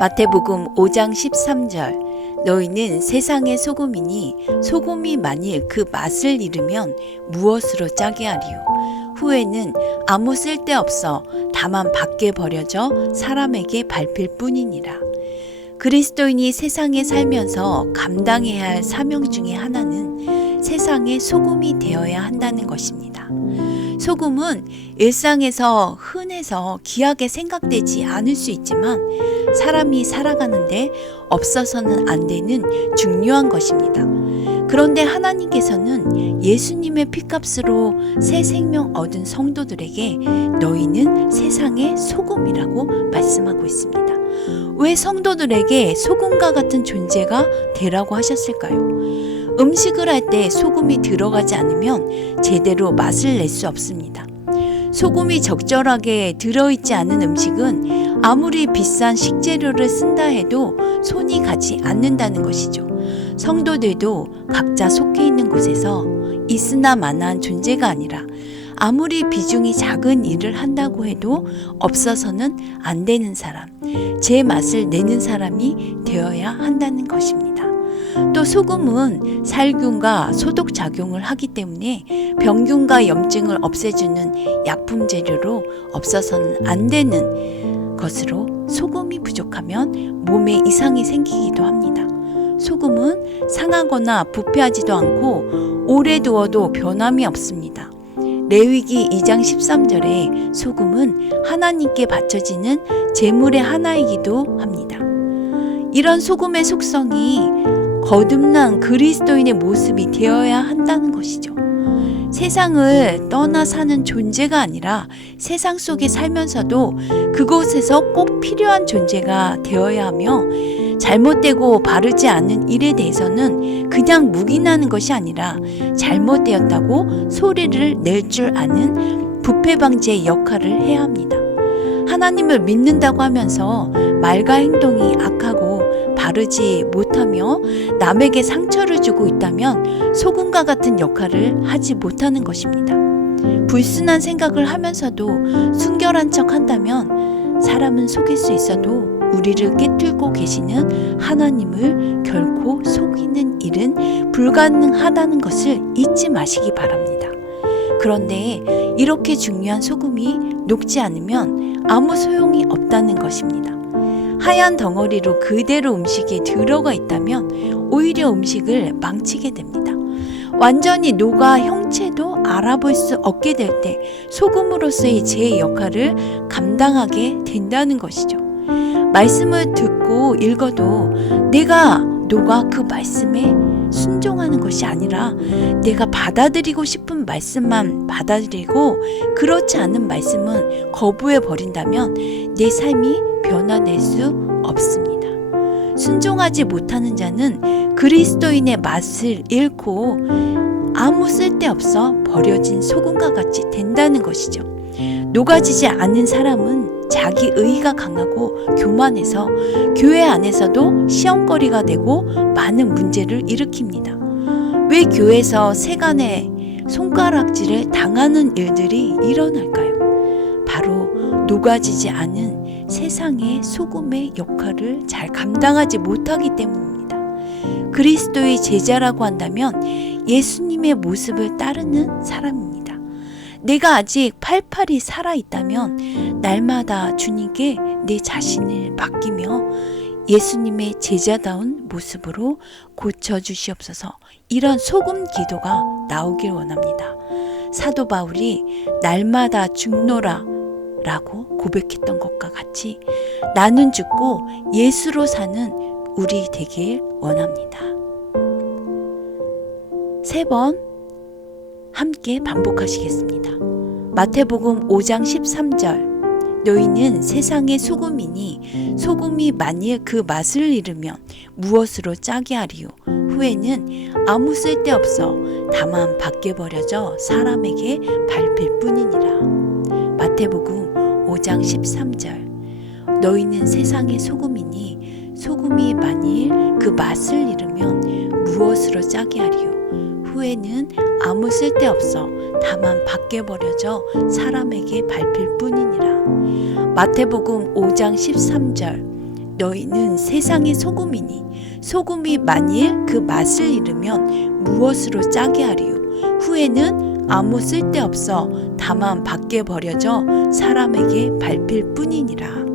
마태복음 5장 13절 너희는 세상의 소금이니 소금이 만일 그 맛을 잃으면 무엇으로 짜게 하리요. 후에는 아무 쓸데없어 다만 밖에 버려져 사람에게 밟힐 뿐이니라. 그리스도인이 세상에 살면서 감당해야 할 사명 중에 하나는 세상의 소금이 되어야 한다는 것입니다. 소금은 일상에서 흔해서 귀하게 생각되지 않을 수 있지만 사람이 살아가는데 없어서는 안 되는 중요한 것입니다. 그런데 하나님께서는 예수님의 피값으로 새 생명 얻은 성도들에게 너희는 세상의 소금이라고 말씀하고 있습니다. 왜 성도들에게 소금과 같은 존재가 되라고 하셨을까요? 음식을 할 때 소금이 들어가지 않으면 제대로 맛을 낼 수 없습니다. 소금이 적절하게 들어있지 않은 음식은 아무리 비싼 식재료를 쓴다 해도 손이 가지 않는다는 것이죠. 성도들도 각자 속해 있는 곳에서 있으나 마나한 존재가 아니라 아무리 비중이 작은 일을 한다고 해도 없어서는 안 되는 사람, 제 맛을 내는 사람이 되어야 한다는 것입니다. 또 소금은 살균과 소독 작용을 하기 때문에 병균과 염증을 없애주는 약품 재료로 없어서는 안 되는 것으로 소금이 부족하면 몸에 이상이 생기기도 합니다. 소금은 상하거나 부패하지도 않고 오래 두어도 변함이 없습니다. 레위기 2장 13절에 소금은 하나님께 바쳐지는 제물의 하나이기도 합니다. 이런 소금의 속성이 거듭난 그리스도인의 모습이 되어야 한다는 것이죠. 세상을 떠나 사는 존재가 아니라 세상 속에 살면서도 그곳에서 꼭 필요한 존재가 되어야 하며 잘못되고 바르지 않은 일에 대해서는 그냥 묵인하는 것이 아니라 잘못되었다고 소리를 낼 줄 아는 부패 방지의 역할을 해야 합니다. 하나님을 믿는다고 하면서 말과 행동이 악하고 바르지 못하며 남에게 상처를 주고 있다면 소금과 같은 역할을 하지 못하는 것입니다. 불순한 생각을 하면서도 순결한 척 한다면 사람은 속일 수 있어도 우리를 꿰뚫고 계시는 하나님을 결코 속이는 일은 불가능하다는 것을 잊지 마시기 바랍니다. 그런데 이렇게 중요한 소금이 녹지 않으면 아무 소용이 없다는 것입니다. 하얀 덩어리로 그대로 음식이 들어가 있다면 오히려 음식을 망치게 됩니다. 완전히 녹아 형체도 알아볼 수 없게 될 때 소금으로서의 제 역할을 감당하게 된다는 것이죠. 말씀을 듣고 읽어도 내가 녹아 그 말씀에 순종하는 것이 아니라 내가 받아들이고 싶은 말씀만 받아들이고 그렇지 않은 말씀은 거부해 버린다면 내 삶이 변화될 수 없습니다. 순종하지 못하는 자는 그리스도인의 맛을 잃고 아무 쓸데없어 버려진 소금과 같이 된다는 것이죠. 녹아지지 않은 사람은 자기 의의가 강하고 교만해서 교회 안에서도 시험거리가 되고 많은 문제를 일으킵니다. 왜 교회에서 세간의 손가락질을 당하는 일들이 일어날까요? 바로 녹아지지 않은 세상의 소금의 역할을 잘 감당하지 못하기 때문입니다. 그리스도의 제자라고 한다면 예수님의 모습을 따르는 사람입니다. 내가 아직 팔팔이 살아있다면 날마다 주님께 내 자신을 맡기며 예수님의 제자다운 모습으로 고쳐주시옵소서. 이런 소금 기도가 나오길 원합니다. 사도 바울이 날마다 죽노라 라고 고백했던 것과 같이 나는 죽고 예수로 사는 우리 되길 원합니다. 3번 함께 반복하시겠습니다. 마태복음 5장 13절 너희는 세상의 소금이니 소금이 만일 그 맛을 잃으면 무엇으로 짜게 하리요. 후에는 아무 쓸데없어 다만 밖에 버려져 사람에게 밟힐 뿐이니라. 마태복음 5장 13절 너희는 세상의 소금이니 소금이 만일 그 맛을 잃으면 무엇으로 짜게 하리요. 후에는 아무 쓸데없어 다만 밖에 버려져 사람에게 밟힐 뿐이니라. 마태복음 5장 13절 너희는 세상의 소금이니 소금이 만일 그 맛을 잃으면 무엇으로 짜게 하리요. 후에는 아무 쓸데없어 다만 밖에 버려져 사람에게 밟힐 뿐이니라.